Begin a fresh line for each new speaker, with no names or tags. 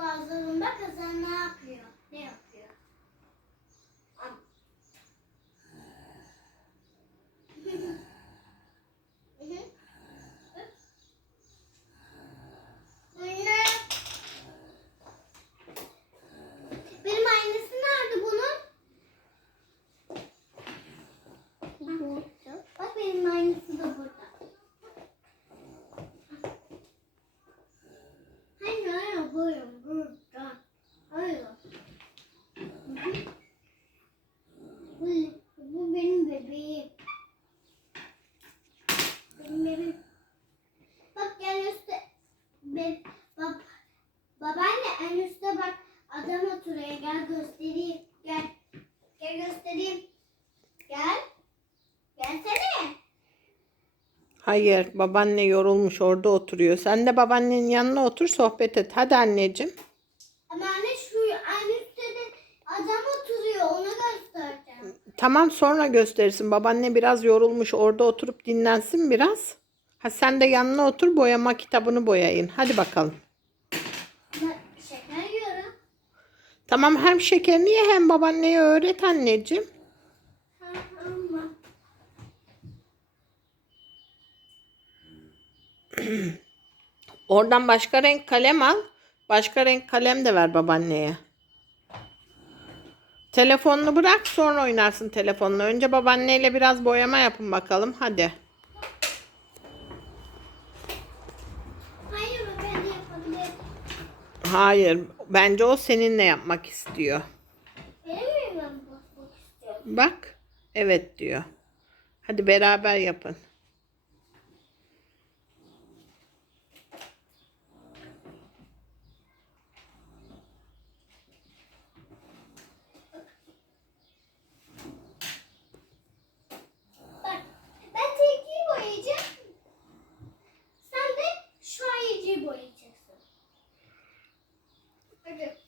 boğazlarım. Bak Oturuyor. Gel göstereyim. Gel. Gel göstereyim. Gel. Gelsene.
Hayır, babaanne yorulmuş orada oturuyor. Sen de babaannenin yanına otur sohbet et. Hadi anneciğim.
Ama anne şu en üstte adam oturuyor. Onu göstereceğim.
Tamam sonra gösterirsin. Babaanne biraz yorulmuş orada oturup dinlensin biraz. Ha sen de yanına otur boyama kitabını boyayın. Hadi bakalım. Tamam hem şekerini ye hem babaanneye öğret anneciğim. Oradan başka renk kalem al. Başka renk kalem de ver babaanneye. Telefonunu bırak sonra oynarsın telefonla. Önce babaanneyle biraz boyama yapın bakalım. Hadi.
Hayır.
Bence o seninle yapmak istiyor.
Benim mi yapmak istiyor?
Bak. Evet diyor. Hadi beraber yapın. Bak, ben boyayacağım. Sen de şu boyayacağım. Adiós.